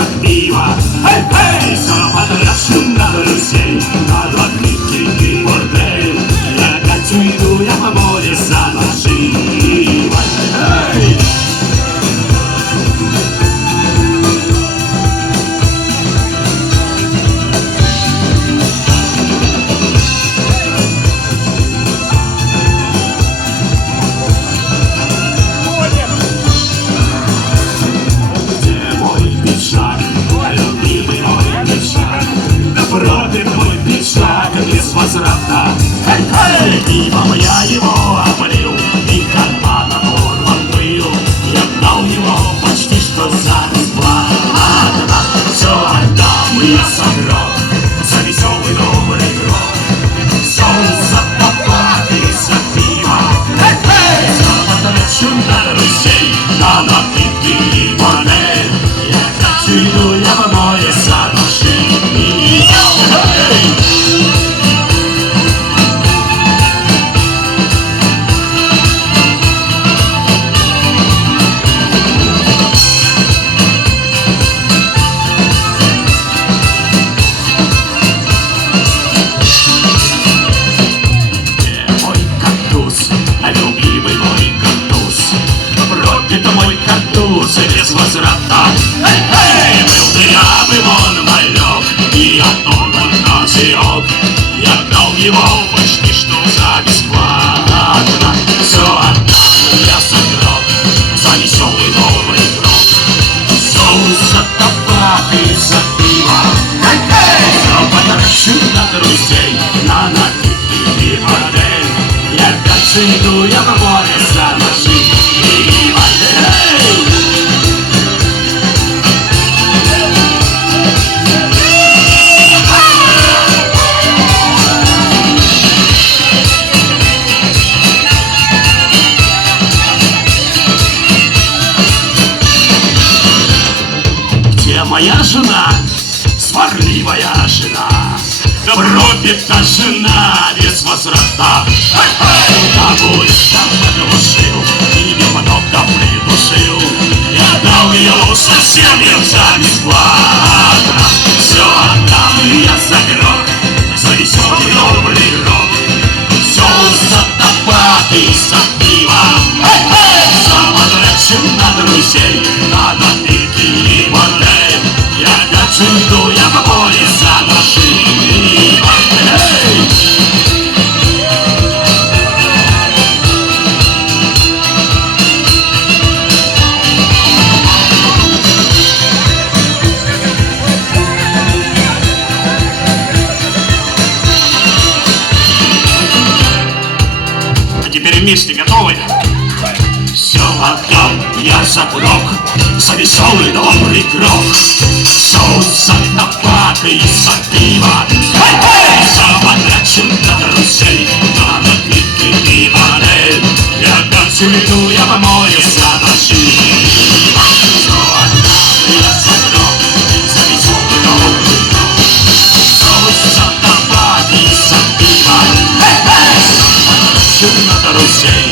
за пиво. Эй, запотрясну на друзей, на открытый бордель. Я опять уйду, я по море за наживой. Эй! Без возврата. Эй, пивом я его облил, и карман оторван был. Я дал его почти что за бесплатно. Все отдам я согроб за веселый добрый гроб. Все за поплаты, за пиво. Эй, потрачу на друзей, на напитки и бордель. Я опять уйду, я по море за души. Это мой кактус без возврата. Эй, был дырявый вон малек, и оторван козырек. Я дал его почти что за бесплатно. Все отдам я за гроб, за веселый добрый гроб. Соус за табак и за пиво. Эй, все потрачу на друзей, на напитки и бордель. Я опять иду, я по море за ножи. Моя жена, сварливая жена, добропита жена без возврата. Кого я там подложил, и не много придушил. Я дал его совсем я за бесплатно. Все отдам я за гроб, за веселый добрый гроб. Все за табак и за пиво. Все потрачу на друзей, на напитки и бордель. Я опять уйду, я по море за души. А теперь вместе готовы? Все отдам я за гроб, за веселый добрый гроб. Соус за табак и за пиво. За потрачу на друзей, на напитки и бордель. Я опять уйду, я по море за души. Все отдам я за гроб, за веселый добрый гроб. Соус за табак и за пиво. За потрачу на друзей.